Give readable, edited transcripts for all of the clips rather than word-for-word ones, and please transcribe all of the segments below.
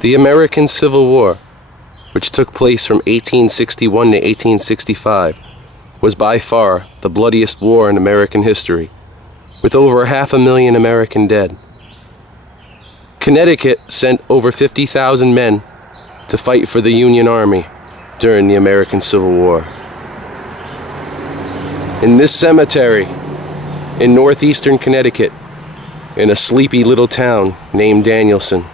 The American Civil War, which took place from 1861 to 1865, was by far the bloodiest war in American history, with over 500,000 American dead. Connecticut sent over 50,000 men to fight for the Union Army during the American Civil War. In this cemetery, in northeastern Connecticut, in a sleepy little town named Danielson,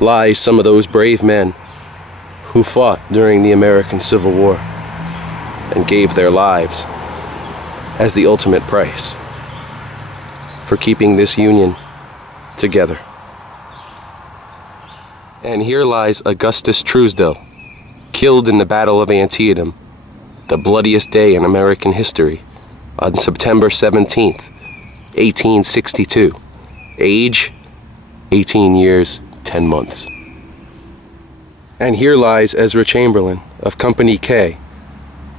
lies some of those brave men who fought during the American Civil War and gave their lives as the ultimate price for keeping this Union together. And here lies Augustus Truesdell, killed in the Battle of Antietam, the bloodiest day in American history, on September 17th, 1862. Age, 18 years, 10 months. And here lies Ezra Chamberlain of Company K,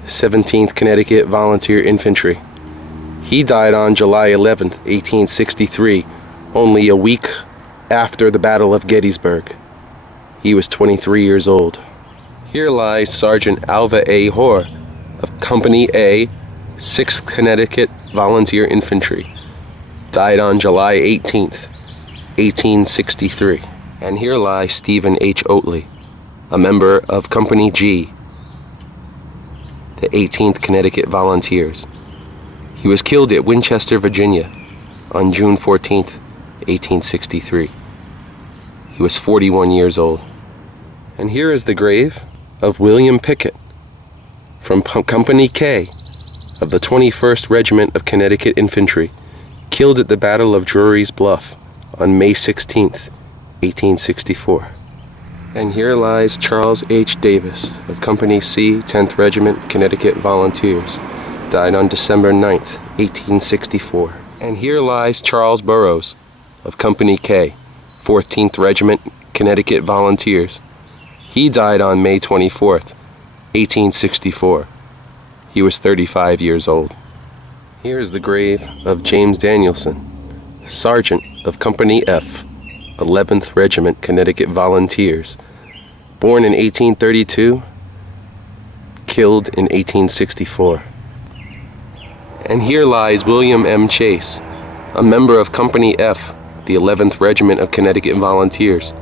17th Connecticut Volunteer Infantry. He died on July 11th, 1863, only a week after the Battle of Gettysburg. He was 23 years old. Here lies Sergeant Alva A. Hoare of Company A, 6th Connecticut Volunteer Infantry. Died on July 18th, 1863. And here lies Stephen H. Oatley, a member of Company G, the 18th Connecticut Volunteers. He was killed at Winchester, Virginia, on June 14th, 1863. He was 41 years old. And here is the grave of William Pickett from Company K of the 21st Regiment of Connecticut Infantry, killed at the Battle of Drury's Bluff on May 16th, 1864. And here lies Charles H. Davis of Company C, 10th Regiment, Connecticut Volunteers, died on December 9th, 1864. And here lies Charles Burroughs of Company K, 14th Regiment, Connecticut Volunteers. He died on May 24th, 1864. He was 35 years old. Here is the grave of James Danielson, Sergeant of Company F, 11th Regiment, Connecticut Volunteers, born in 1832, killed in 1864. And here lies William M. Chase, a member of Company F, the 11th Regiment of Connecticut Volunteers.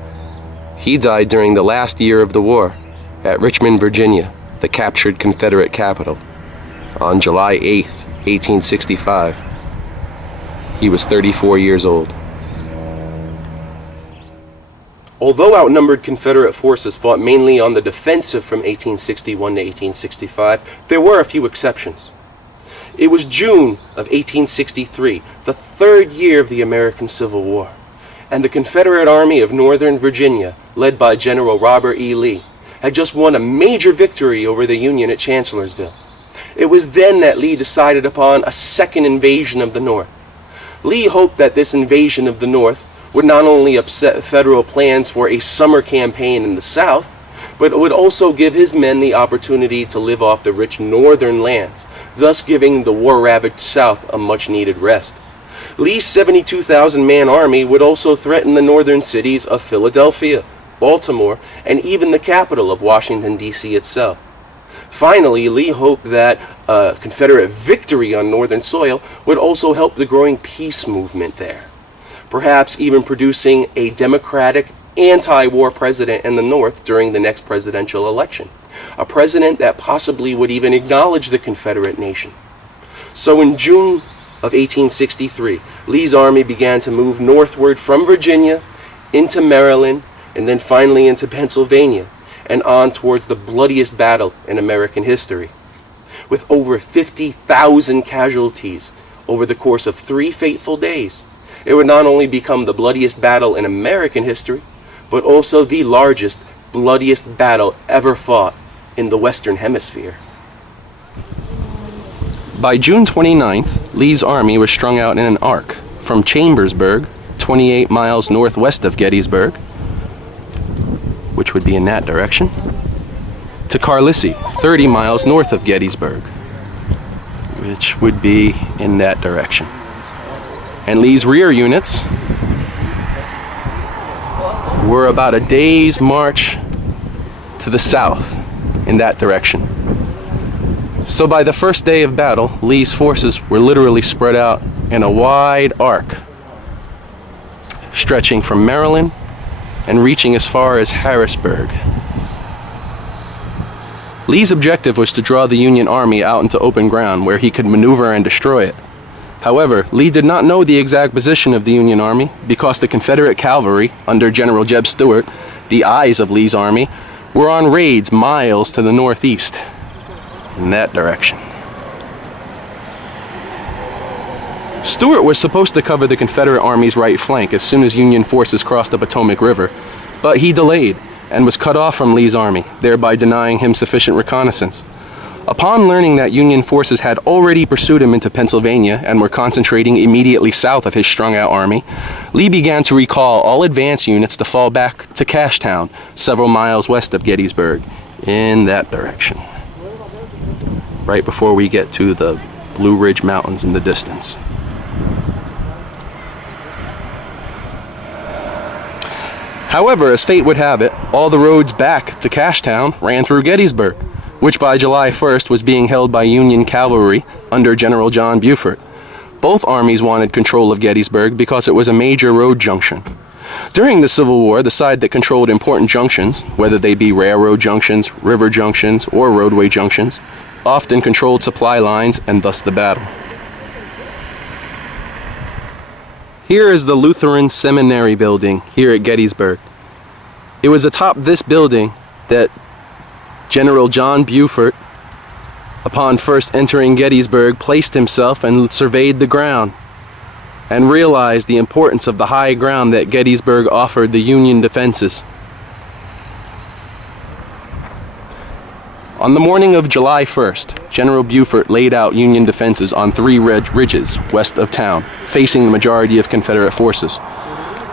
He died during the last year of the war at Richmond, Virginia, the captured Confederate capital, on July 8th, 1865. He was 34 years old. Although outnumbered Confederate forces fought mainly on the defensive from 1861 to 1865, there were a few exceptions. It was June of 1863, the third year of the American Civil War, and the Confederate Army of Northern Virginia, led by General Robert E. Lee, had just won a major victory over the Union at Chancellorsville. It was then that Lee decided upon a second invasion of the North. Lee hoped that this invasion of the North would not only upset federal plans for a summer campaign in the South, but it would also give his men the opportunity to live off the rich northern lands, thus giving the war-ravaged South a much-needed rest. Lee's 72,000-man army would also threaten the northern cities of Philadelphia, Baltimore, and even the capital of Washington, D.C. itself. Finally, Lee hoped that a Confederate victory on northern soil would also help the growing peace movement there, perhaps even producing a Democratic anti-war president in the North during the next presidential election, a president that possibly would even acknowledge the Confederate nation. So in June of 1863, Lee's army began to move northward from Virginia into Maryland and then finally into Pennsylvania and on towards the bloodiest battle in American history. With over 50,000 casualties over the course of 3 fateful days, it would not only become the bloodiest battle in American history, but also the largest, bloodiest battle ever fought in the Western Hemisphere. By June 29th, Lee's army was strung out in an arc from Chambersburg, 28 miles northwest of Gettysburg, which would be in that direction, to Carlisle, 30 miles north of Gettysburg, which would be in that direction. And Lee's rear units We're about a day's march to the south in that direction. So by the first day of battle, Lee's forces were literally spread out in a wide arc, stretching from Maryland and reaching as far as Harrisburg. Lee's objective was to draw the Union Army out into open ground where he could maneuver and destroy it. However, Lee did not know the exact position of the Union Army because the Confederate cavalry, under General Jeb Stuart, the eyes of Lee's army, were on raids miles to the northeast, in that direction. Stuart was supposed to cover the Confederate Army's right flank as soon as Union forces crossed the Potomac River, but he delayed and was cut off from Lee's army, thereby denying him sufficient reconnaissance. Upon learning that Union forces had already pursued him into Pennsylvania and were concentrating immediately south of his strung-out army, Lee began to recall all advance units to fall back to Cashtown, several miles west of Gettysburg, in that direction, right before we get to the Blue Ridge Mountains in the distance. However, as fate would have it, all the roads back to Cashtown ran through Gettysburg, which by July 1st was being held by Union cavalry under General John Buford. Both armies wanted control of Gettysburg because it was a major road junction. During the Civil War, the side that controlled important junctions, whether they be railroad junctions, river junctions, or roadway junctions, often controlled supply lines and thus the battle. Here is the Lutheran Seminary building here at Gettysburg. It was atop this building that General John Buford, upon first entering Gettysburg, placed himself and surveyed the ground and realized the importance of the high ground that Gettysburg offered the Union defenses. On the morning of July 1st, General Buford laid out Union defenses on 3 ridges west of town, facing the majority of Confederate forces.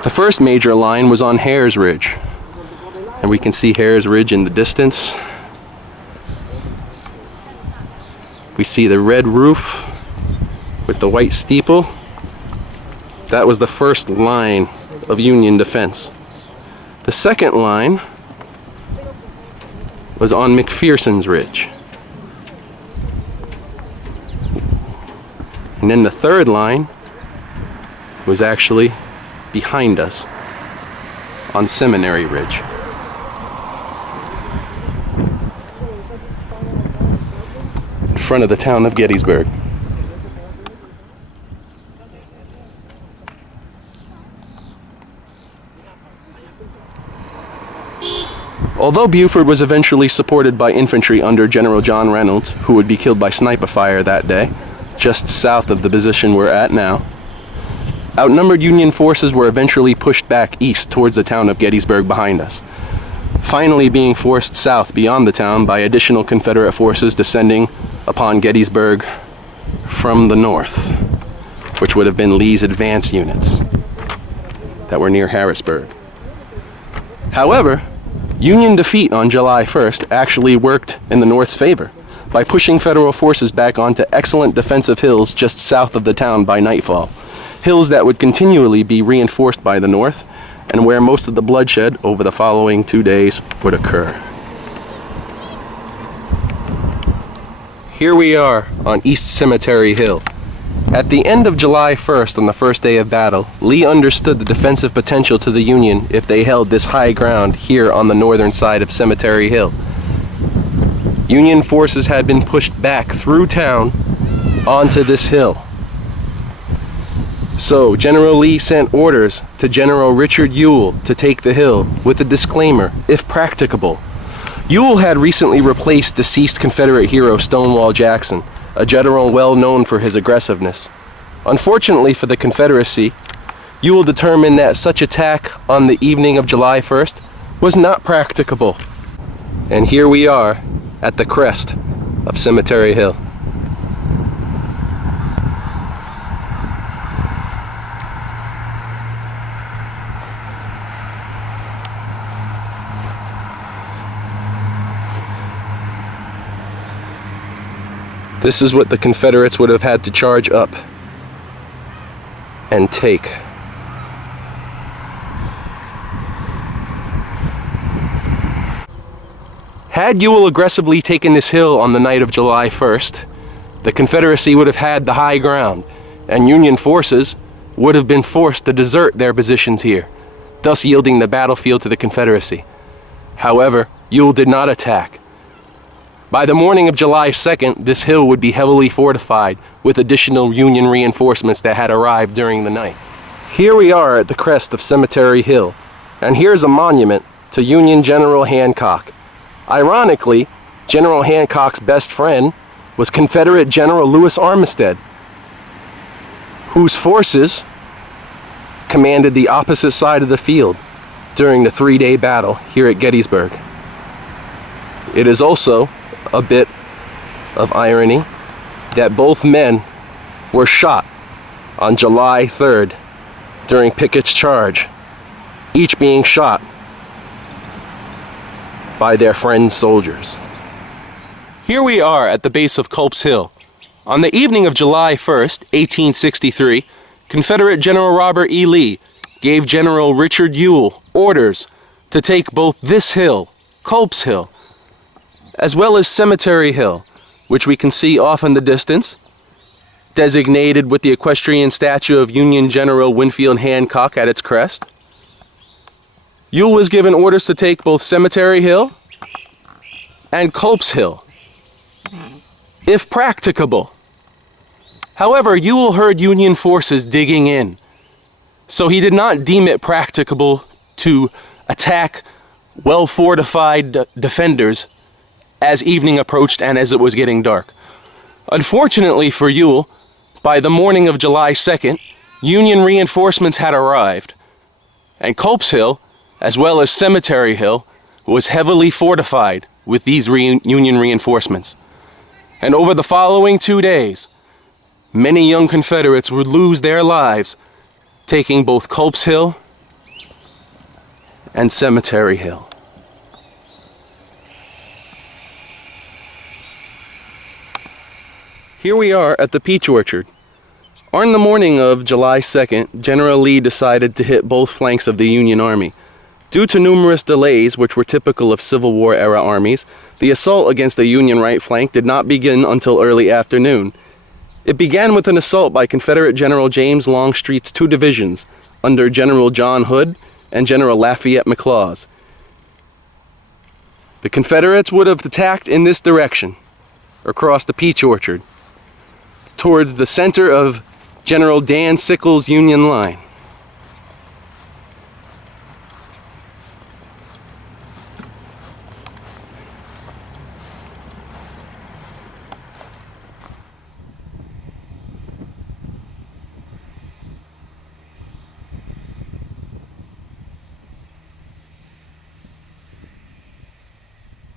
The first major line was on Hare's Ridge, and we can see Hare's Ridge in the distance. We see the red roof with the white steeple. That was the first line of Union defense. The second line was on McPherson's Ridge. And then the third line was actually behind us on Seminary Ridge. In front of the town of Gettysburg. Although Buford was eventually supported by infantry under General John Reynolds, who would be killed by sniper fire that day, just south of the position we're at now, outnumbered Union forces were eventually pushed back east towards the town of Gettysburg behind us, finally being forced south beyond the town by additional Confederate forces descending upon Gettysburg from the north, which would have been Lee's advance units that were near Harrisburg. However, Union defeat on July 1st actually worked in the North's favor by pushing Federal forces back onto excellent defensive hills just south of the town by nightfall, hills that would continually be reinforced by the North and where most of the bloodshed over the following 2 days would occur. Here we are on East Cemetery Hill. At the end of July 1st, on the first day of battle, Lee understood the defensive potential to the Union if they held this high ground here on the northern side of Cemetery Hill. Union forces had been pushed back through town onto this hill. So General Lee sent orders to General Richard Ewell to take the hill with a disclaimer, if practicable. Ewell had recently replaced deceased Confederate hero Stonewall Jackson, a general well known for his aggressiveness. Unfortunately for the Confederacy, Ewell determined that such attack on the evening of July 1st was not practicable. And here we are at the crest of Cemetery Hill. This is what the Confederates would have had to charge up and take. Had Ewell aggressively taken this hill on the night of July 1st, the Confederacy would have had the high ground, and Union forces would have been forced to desert their positions here, thus yielding the battlefield to the Confederacy. However, Ewell did not attack. By the morning of July 2nd, this hill would be heavily fortified with additional Union reinforcements that had arrived during the night. Here we are at the crest of Cemetery Hill, and here's a monument to Union General Hancock. Ironically, General Hancock's best friend was Confederate General Lewis Armistead, whose forces commanded the opposite side of the field during the three-day battle here at Gettysburg. It is also a bit of irony that both men were shot on July 3rd during Pickett's charge, each being shot by their friend soldiers. Here we are at the base of Culp's Hill. On the evening of July 1st, 1863, Confederate General Robert E. Lee gave General Richard Ewell orders to take both this hill, Culp's Hill, as well as Cemetery Hill, which we can see off in the distance, designated with the equestrian statue of Union General Winfield Hancock at its crest. Ewell was given orders to take both Cemetery Hill and Culp's Hill, if practicable. However, Ewell heard Union forces digging in, so he did not deem it practicable to attack well-fortified defenders as evening approached and as it was getting dark. Unfortunately for Ewell, by the morning of July 2nd, Union reinforcements had arrived, and Culp's Hill, as well as Cemetery Hill, was heavily fortified with these Union reinforcements. And over the following 2 days, many young Confederates would lose their lives taking both Culp's Hill and Cemetery Hill. Here we are at the Peach Orchard. On the morning of July 2nd, General Lee decided to hit both flanks of the Union Army. Due to numerous delays, which were typical of Civil War-era armies, the assault against the Union right flank did not begin until early afternoon. It began with an assault by Confederate General James Longstreet's two divisions, under General John Hood and General Lafayette McLaws. The Confederates would have attacked in this direction, across the Peach Orchard, towards the center of General Dan Sickles' Union line.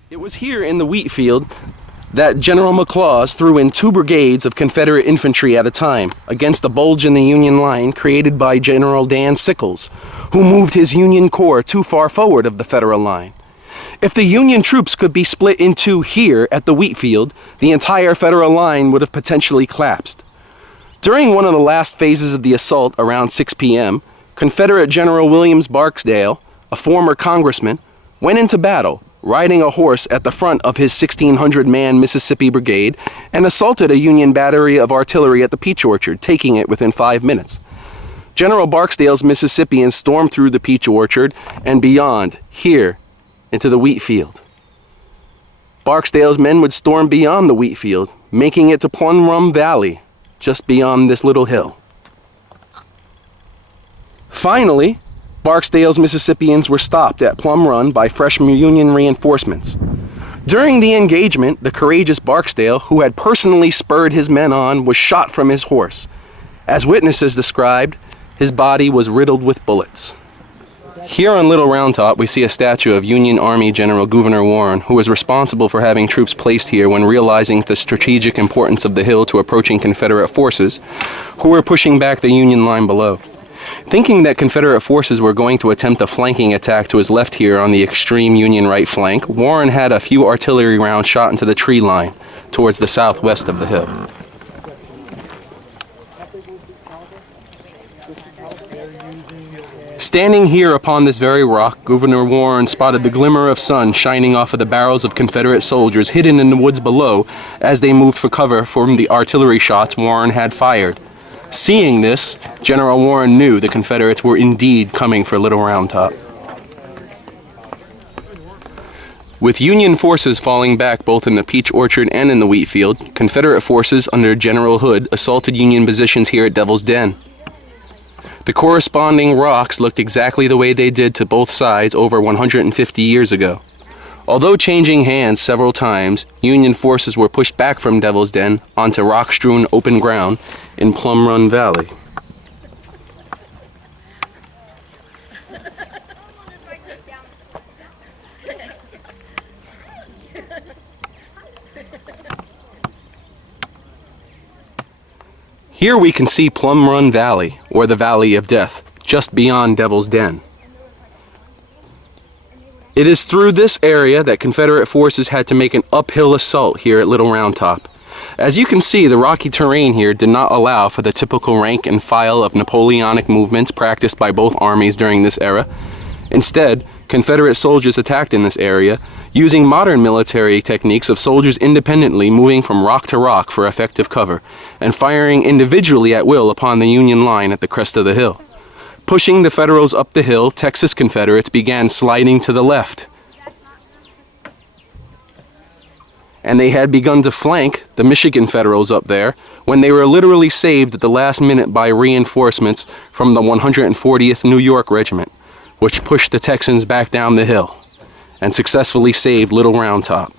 It was here in the wheat field that General McLaws threw in 2 brigades of Confederate infantry at a time against a bulge in the Union line created by General Dan Sickles, who moved his Union Corps too far forward of the Federal line. If the Union troops could be split in two here at the wheat field, the entire Federal line would have potentially collapsed. During one of the last phases of the assault around 6 p.m., Confederate General Williams Barksdale, a former congressman, went into battle, riding a horse at the front of his 1,600-man Mississippi Brigade, and assaulted a Union battery of artillery at the Peach Orchard, taking it within 5 minutes. General Barksdale's Mississippians stormed through the Peach Orchard and beyond, here, into the wheat field. Barksdale's men would storm beyond the wheat field, making it to Plum Rum Valley, just beyond this little hill. Finally, Barksdale's Mississippians were stopped at Plum Run by fresh Union reinforcements. During the engagement, the courageous Barksdale, who had personally spurred his men on, was shot from his horse. As witnesses described, his body was riddled with bullets. Here on Little Round Top, we see a statue of Union Army General Gouverneur Warren, who was responsible for having troops placed here when realizing the strategic importance of the hill to approaching Confederate forces, who were pushing back the Union line below. Thinking that Confederate forces were going to attempt a flanking attack to his left here on the extreme Union right flank, Warren had a few artillery rounds shot into the tree line towards the southwest of the hill. Standing here upon this very rock, Governor Warren spotted the glimmer of sun shining off of the barrels of Confederate soldiers hidden in the woods below as they moved for cover from the artillery shots Warren had fired. Seeing this, General Warren knew the Confederates were indeed coming for Little Round Top. With Union forces falling back both in the Peach Orchard and in the wheat field, Confederate forces under General Hood assaulted Union positions here at Devil's Den. The corresponding rocks looked exactly the way they did to both sides over 150 years ago. Although changing hands several times, Union forces were pushed back from Devil's Den onto rock-strewn open ground in Plum Run Valley. Here we can see Plum Run Valley, or the Valley of Death, just beyond Devil's Den. It is through this area that Confederate forces had to make an uphill assault here at Little Round Top. As you can see, the rocky terrain here did not allow for the typical rank and file of Napoleonic movements practiced by both armies during this era. Instead, Confederate soldiers attacked in this area, using modern military techniques of soldiers independently moving from rock to rock for effective cover, and firing individually at will upon the Union line at the crest of the hill. Pushing the Federals up the hill, Texas Confederates began sliding to the left. And they had begun to flank the Michigan Federals up there when they were literally saved at the last minute by reinforcements from the 140th New York Regiment, which pushed the Texans back down the hill and successfully saved Little Round Top.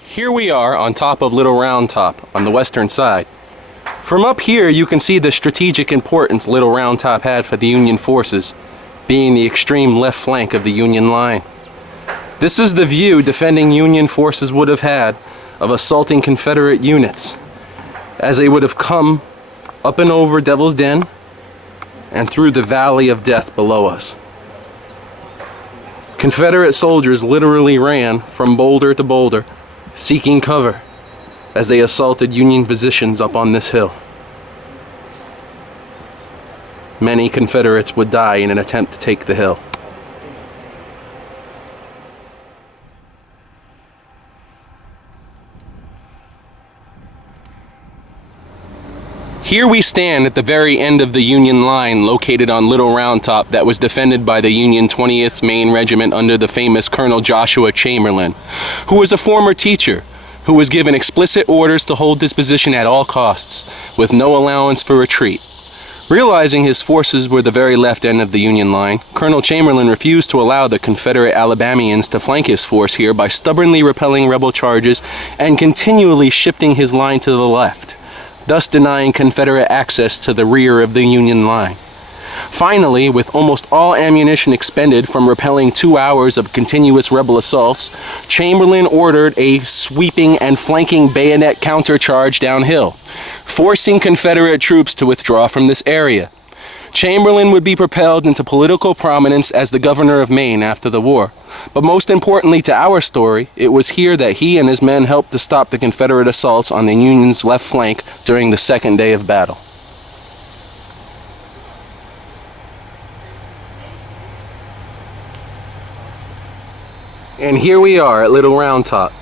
Here we are on top of Little Round Top on the western side. From up here you can see the strategic importance Little Round Top had for the Union forces, being the extreme left flank of the Union line. This is the view defending Union forces would have had of assaulting Confederate units, as they would have come up and over Devil's Den and through the Valley of Death below us. Confederate soldiers literally ran from boulder to boulder, seeking cover as they assaulted Union positions up on this hill. Many Confederates would die in an attempt to take the hill. Here we stand at the very end of the Union line located on Little Round Top that was defended by the Union 20th Maine Regiment under the famous Colonel Joshua Chamberlain, who was a former teacher who was given explicit orders to hold this position at all costs, with no allowance for retreat. Realizing his forces were the very left end of the Union line, Colonel Chamberlain refused to allow the Confederate Alabamians to flank his force here by stubbornly repelling rebel charges and continually shifting his line to the left, thus denying Confederate access to the rear of the Union line. Finally, with almost all ammunition expended from repelling 2 hours of continuous rebel assaults, Chamberlain ordered a sweeping and flanking bayonet countercharge downhill, forcing Confederate troops to withdraw from this area. Chamberlain would be propelled into political prominence as the governor of Maine after the war. But most importantly to our story, it was here that he and his men helped to stop the Confederate assaults on the Union's left flank during the second day of battle. And here we are at Little Round Top,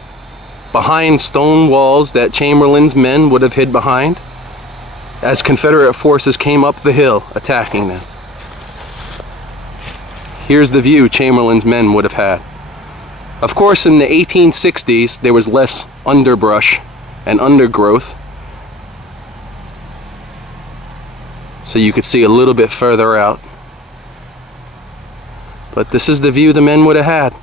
behind stone walls that Chamberlain's men would have hid behind, as Confederate forces came up the hill attacking them. Here's the view Chamberlain's men would have had. Of course, in the 1860s, there was less underbrush and undergrowth, so you could see a little bit further out. But this is the view the men would have had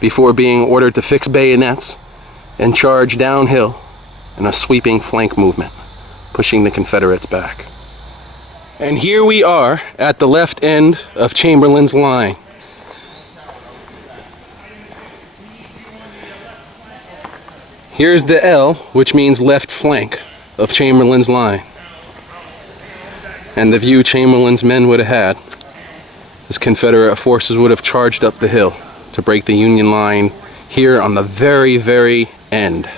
before being ordered to fix bayonets and charge downhill in a sweeping flank movement, pushing the Confederates back. And here we are at the left end of Chamberlain's line. Here's the L, which means left flank of Chamberlain's line. And the view Chamberlain's men would have had as Confederate forces would have charged up the hill to break the Union line here on the very, very end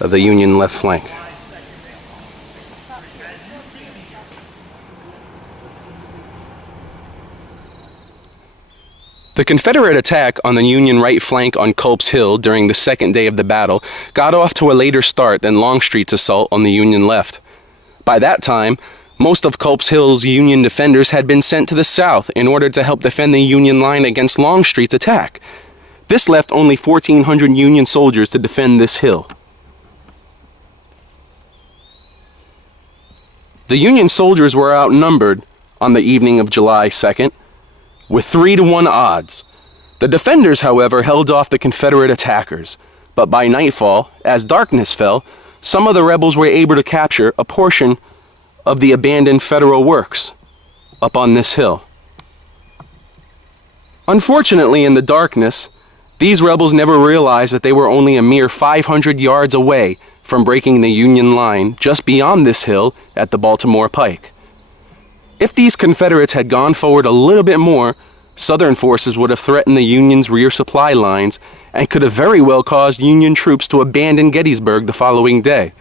of the Union left flank. The Confederate attack on the Union right flank on Culp's Hill during the second day of the battle got off to a later start than Longstreet's assault on the Union left. By that time, most of Culp's Hill's Union defenders had been sent to the south in order to help defend the Union line against Longstreet's attack. This left only 1,400 Union soldiers to defend this hill. The Union soldiers were outnumbered on the evening of July 2nd, with 3-to-1 odds. The defenders, however, held off the Confederate attackers, but by nightfall, as darkness fell, some of the rebels were able to capture a portion of the abandoned Federal works up on this hill. Unfortunately, in the darkness, these rebels never realized that they were only a mere 500 yards away from breaking the Union line just beyond this hill at the Baltimore Pike. If these Confederates had gone forward a little bit more, Southern forces would have threatened the Union's rear supply lines and could have very well caused Union troops to abandon Gettysburg the following day.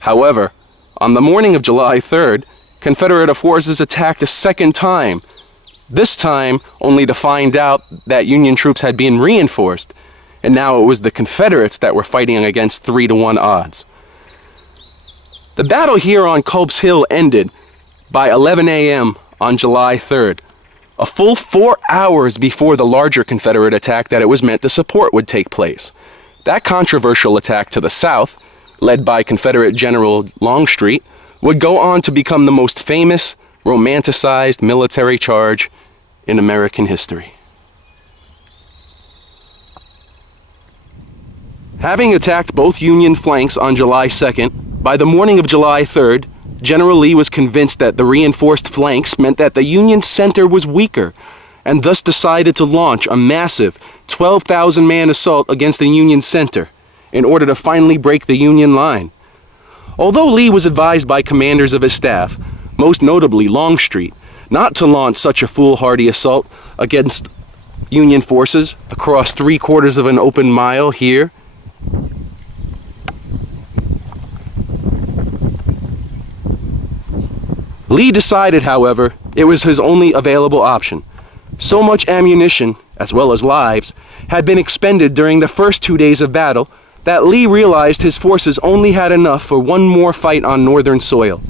However, on the morning of July 3rd, Confederate forces attacked a second time, this time only to find out that Union troops had been reinforced, and now it was the Confederates that were fighting against 3-to-1 odds. The battle here on Culp's Hill ended by 11 a.m. on July 3rd, a full 4 hours before the larger Confederate attack that it was meant to support would take place. That controversial attack to the south, led by Confederate General Longstreet, would go on to become the most famous, romanticized military charge in American history. Having attacked both Union flanks on July 2nd, by the morning of July 3rd, General Lee was convinced that the reinforced flanks meant that the Union center was weaker, and thus decided to launch a massive 12,000-man assault against the Union center in order to finally break the Union line. Although Lee was advised by commanders of his staff, most notably Longstreet, not to launch such a foolhardy assault against Union forces across 3/4 of an open mile here, Lee decided, however, it was his only available option. So much ammunition, as well as lives, had been expended during the first 2 days of battle that Lee realized his forces only had enough for one more fight on northern soil.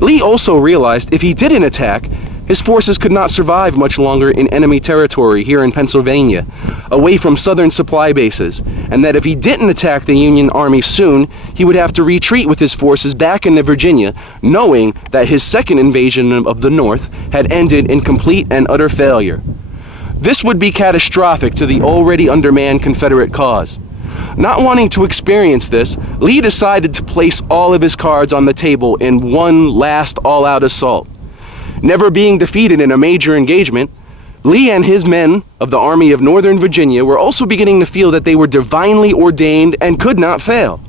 Lee also realized if he didn't attack, his forces could not survive much longer in enemy territory here in Pennsylvania, away from southern supply bases, and that if he didn't attack the Union Army soon, he would have to retreat with his forces back into Virginia, knowing that his second invasion of the North had ended in complete and utter failure. This would be catastrophic to the already undermanned Confederate cause. Not wanting to experience this, Lee decided to place all of his cards on the table in one last all-out assault. Never being defeated in a major engagement, Lee and his men of the Army of Northern Virginia were also beginning to feel that they were divinely ordained and could not fail.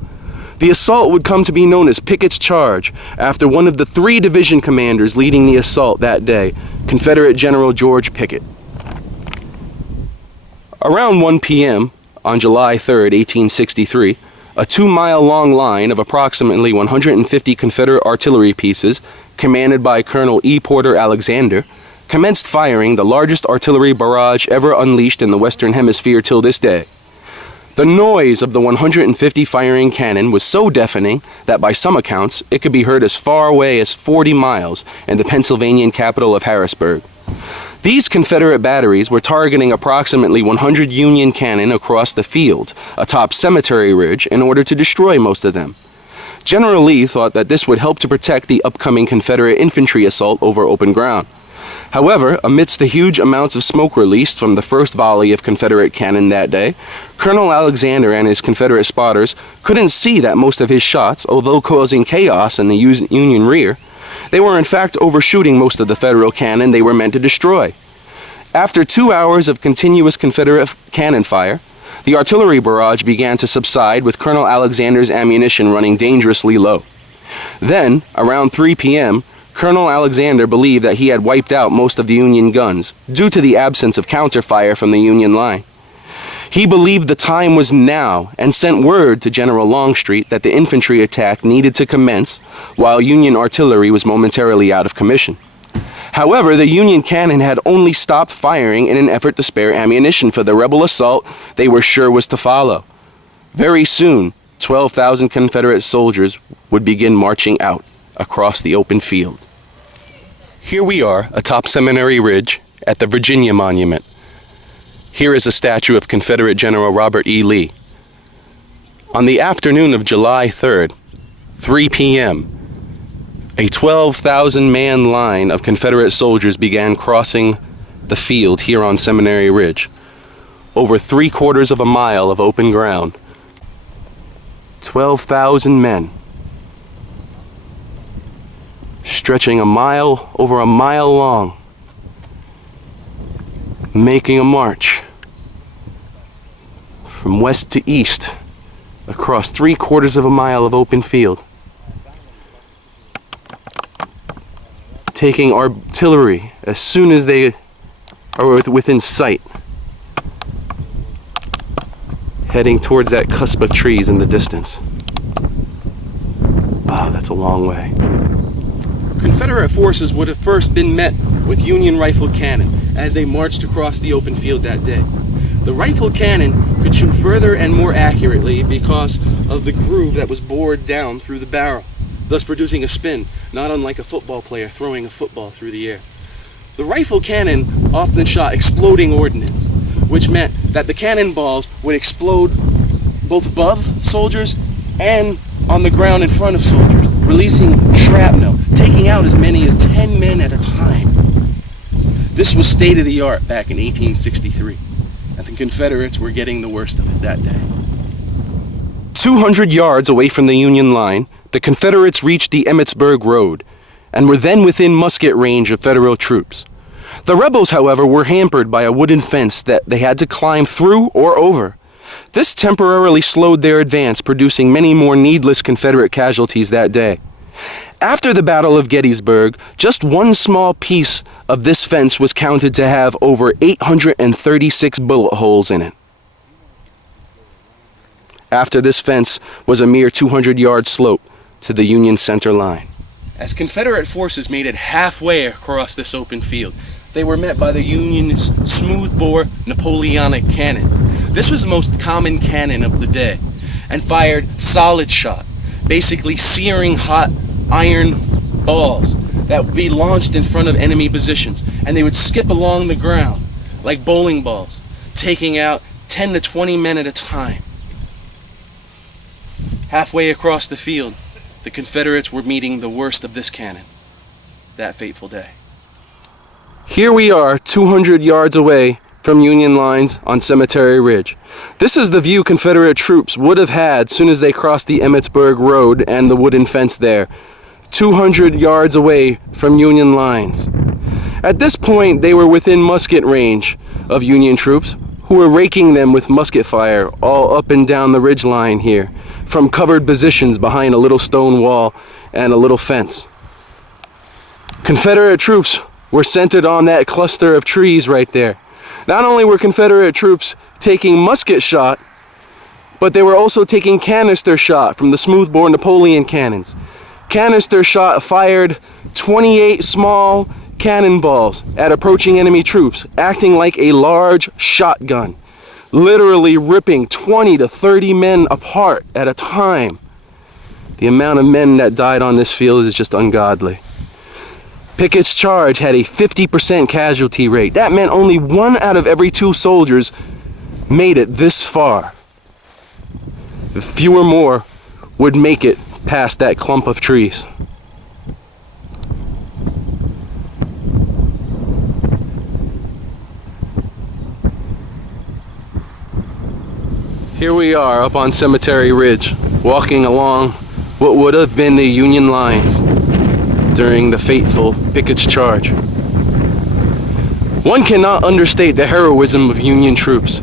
The assault would come to be known as Pickett's Charge, after one of the 3 division commanders leading the assault that day, Confederate General George Pickett. Around 1 p.m. on July 3rd, 1863, a 2-mile-long line of approximately 150 Confederate artillery pieces, commanded by Colonel E. Porter Alexander, commenced firing the largest artillery barrage ever unleashed in the Western Hemisphere till this day. The noise of the 150 firing cannon was so deafening that by some accounts it could be heard as far away as 40 miles in the Pennsylvanian capital of Harrisburg. These Confederate batteries were targeting approximately 100 Union cannon across the field atop Seminary Ridge in order to destroy most of them. General Lee thought that this would help to protect the upcoming Confederate infantry assault over open ground. However, amidst the huge amounts of smoke released from the first volley of Confederate cannon that day, Colonel Alexander and his Confederate spotters couldn't see that most of his shots, although causing chaos in the Union rear, they were in fact overshooting most of the Federal cannon they were meant to destroy. After 2 hours of continuous Confederate cannon fire, the artillery barrage began to subside with Colonel Alexander's ammunition running dangerously low. Then, around 3 p.m., Colonel Alexander believed that he had wiped out most of the Union guns due to the absence of counterfire from the Union line. He believed the time was now and sent word to General Longstreet that the infantry attack needed to commence while Union artillery was momentarily out of commission. However, the Union cannon had only stopped firing in an effort to spare ammunition for the rebel assault they were sure was to follow. Very soon, 12,000 Confederate soldiers would begin marching out across the open field. Here we are atop Seminary Ridge at the Virginia Monument. Here is a statue of Confederate General Robert E. Lee. On the afternoon of July 3rd, 3 p.m., a 12,000-man line of Confederate soldiers began crossing the field here on Seminary Ridge. Over 3/4 of a mile of open ground. 12,000 men. Stretching over a mile long. Making a march from west to east across 3/4 of a mile of open field. Taking artillery as soon as they are within sight. Heading towards that cusp of trees in the distance. Wow, that's a long way. Confederate forces would have first been met with Union rifled cannon as they marched across the open field that day. The rifled cannon could shoot further and more accurately because of the groove that was bored down through the barrel, thus producing a spin, not unlike a football player throwing a football through the air. The rifle cannon often shot exploding ordnance, which meant that the cannonballs would explode both above soldiers and on the ground in front of soldiers, releasing shrapnel, taking out as many as 10 men at a time. This was state-of-the-art back in 1863, and the Confederates were getting the worst of it that day. 200 yards away from the Union line, the Confederates reached the Emmitsburg Road and were then within musket range of Federal troops. The rebels, however, were hampered by a wooden fence that they had to climb through or over. This temporarily slowed their advance, producing many more needless Confederate casualties that day. After the Battle of Gettysburg, just one small piece of this fence was counted to have over 836 bullet holes in it. After this fence was a mere 200-yard slope to the Union center line. As Confederate forces made it halfway across this open field, they were met by the Union's smoothbore Napoleonic cannon. This was the most common cannon of the day and fired solid shot, basically searing hot iron balls that would be launched in front of enemy positions, and they would skip along the ground like bowling balls, taking out 10 to 20 men at a time. Halfway across the field, the Confederates were meeting the worst of this cannon that fateful day. Here we are, 200 yards away from Union lines on Cemetery Ridge. This is the view Confederate troops would have had soon as they crossed the Emmitsburg Road and the wooden fence there, 200 yards away from Union lines. At this point, they were within musket range of Union troops, who were raking them with musket fire all up and down the ridge line here, from covered positions behind a little stone wall and a little fence. Confederate troops were centered on that cluster of trees right there. Not only were Confederate troops taking musket shot, but they were also taking canister shot from the smoothbore Napoleon cannons. Canister shot fired 28 small cannonballs at approaching enemy troops, acting like a large shotgun, literally ripping 20 to 30 men apart at a time. The amount of men that died on this field is just ungodly. Pickett's charge had a 50% casualty rate. That meant only 1 out of every 2 soldiers made it this far. Fewer more would make it past that clump of trees. Here we are up on Cemetery Ridge, walking along what would have been the Union lines during the fateful Pickett's charge. One cannot understate the heroism of Union troops.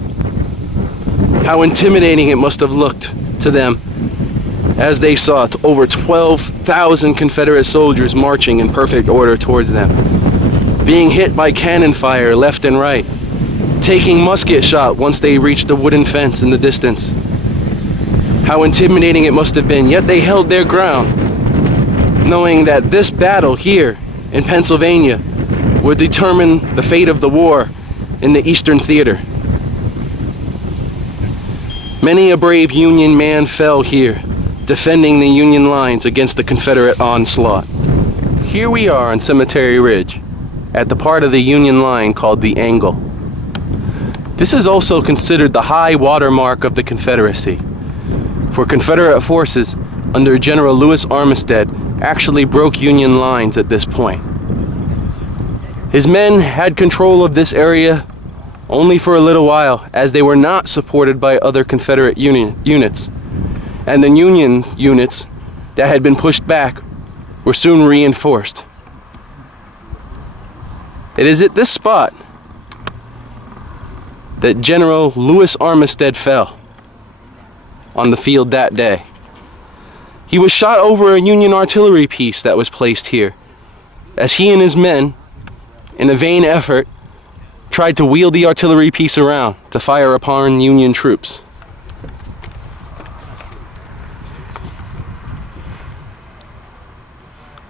How intimidating it must have looked to them as they saw over 12,000 Confederate soldiers marching in perfect order towards them, being hit by cannon fire left and right, taking musket shot once they reached the wooden fence in the distance. How intimidating it must have been, yet they held their ground, knowing that this battle here in Pennsylvania would determine the fate of the war in the Eastern Theater. Many a brave Union man fell here, defending the Union lines against the Confederate onslaught. Here we are on Cemetery Ridge, at the part of the Union line called the Angle. This is also considered the high water mark of the Confederacy, for Confederate forces under General Lewis Armistead actually broke Union lines at this point. His men had control of this area only for a little while, as they were not supported by other Confederate units, and the Union units that had been pushed back were soon reinforced. It is at this spot that General Lewis Armistead fell on the field that day. He was shot over a Union artillery piece that was placed here, as he and his men, in a vain effort, tried to wheel the artillery piece around to fire upon Union troops.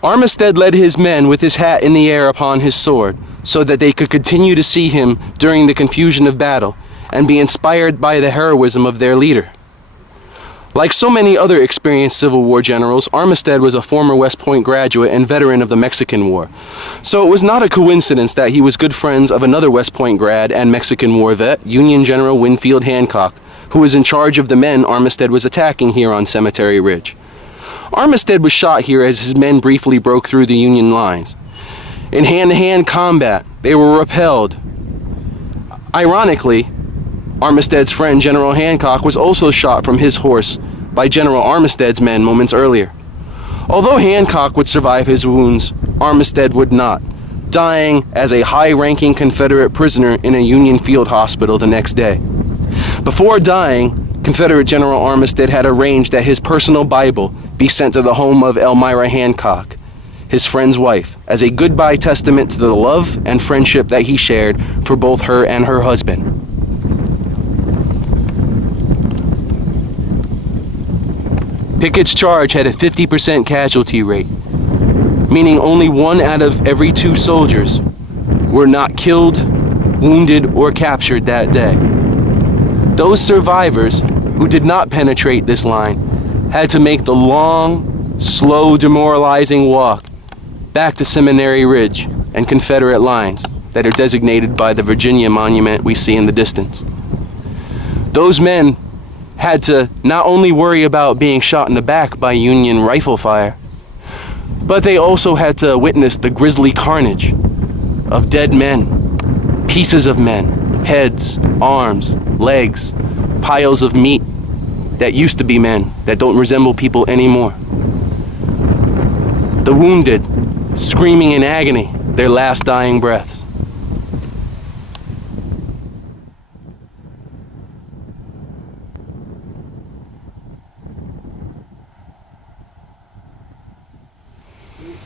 Armistead led his men with his hat in the air upon his sword, so that they could continue to see him during the confusion of battle and be inspired by the heroism of their leader. Like so many other experienced Civil War generals, Armistead was a former West Point graduate and veteran of the Mexican War. So it was not a coincidence that he was good friends of another West Point grad and Mexican War vet, Union General Winfield Hancock, who was in charge of the men Armistead was attacking here on Cemetery Ridge. Armistead was shot here as his men briefly broke through the Union lines. In hand-to-hand combat, they were repelled. Ironically, Armistead's friend General Hancock was also shot from his horse by General Armistead's men moments earlier. Although Hancock would survive his wounds, Armistead would not, dying as a high-ranking Confederate prisoner in a Union field hospital the next day. Before dying, Confederate General Armistead had arranged that his personal Bible be sent to the home of Elmira Hancock, his friend's wife, as a goodbye testament to the love and friendship that he shared for both her and her husband. Pickett's charge had a 50% casualty rate, meaning only 1 out of every 2 soldiers were not killed, wounded, or captured that day. Those survivors who did not penetrate this line had to make the long, slow, demoralizing walk back to Seminary Ridge and Confederate lines that are designated by the Virginia monument we see in the distance. Those men had to not only worry about being shot in the back by Union rifle fire, but they also had to witness the grisly carnage of dead men, pieces of men, heads, arms, legs, piles of meat that used to be men that don't resemble people anymore. The wounded, screaming in agony, their last dying breaths.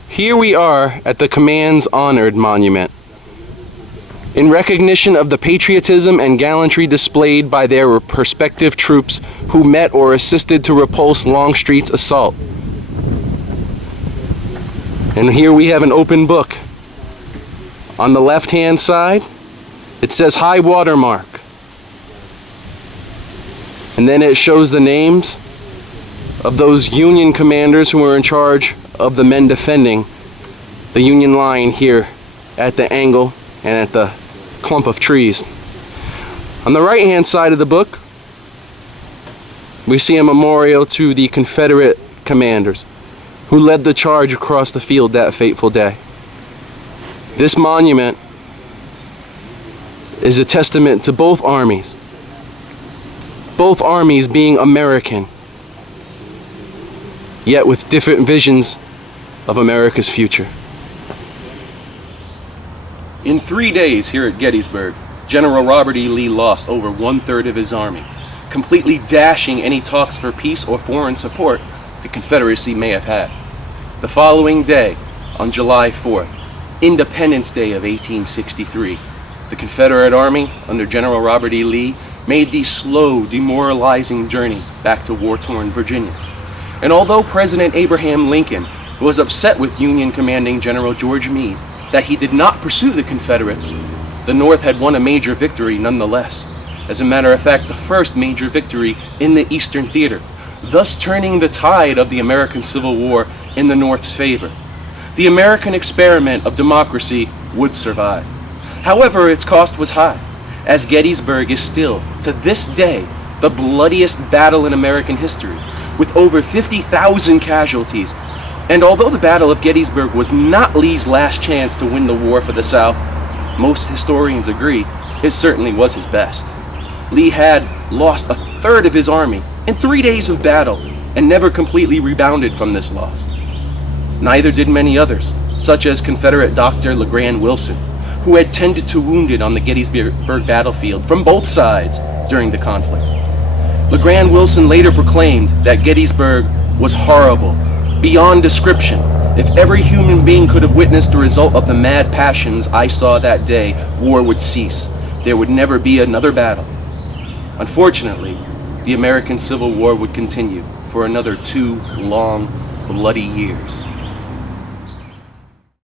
Here we are at the Command's Honored Monument. In recognition of the patriotism and gallantry displayed by their respective troops who met or assisted to repulse Longstreet's assault. And here we have an open book. On the left-hand side, it says high water mark. And then it shows the names of those Union commanders who were in charge of the men defending the Union line here at the angle and at the clump of trees. On the right-hand side of the book, we see a memorial to the Confederate commanders who led the charge across the field that fateful day. This monument is a testament to both armies being American, yet with different visions of America's future. In 3 days here at Gettysburg, General Robert E. Lee lost over 1/3 of his army, completely dashing any talks for peace or foreign support the Confederacy may have had. The following day, on July 4th, Independence Day of 1863, the Confederate Army, under General Robert E. Lee, made the slow, demoralizing journey back to war-torn Virginia. And although President Abraham Lincoln was upset with Union commanding General George Meade, that he did not pursue the Confederates, the North had won a major victory nonetheless. As a matter of fact, the first major victory in the Eastern Theater, thus turning the tide of the American Civil War in the North's favor. The American experiment of democracy would survive. However, its cost was high, as Gettysburg is still, to this day, the bloodiest battle in American history, with over 50,000 casualties. And although the Battle of Gettysburg was not Lee's last chance to win the war for the South, most historians agree it certainly was his best. Lee had lost a third of his army in 3 days of battle and never completely rebounded from this loss. Neither did many others, such as Confederate Dr. LeGrand Wilson, who had tended to wounded on the Gettysburg battlefield from both sides during the conflict. LeGrand Wilson later proclaimed that Gettysburg was horrible, beyond description. If every human being could have witnessed the result of the mad passions I saw that day, war would cease. There would never be another battle. Unfortunately, the American Civil War would continue for another 2 long, bloody years.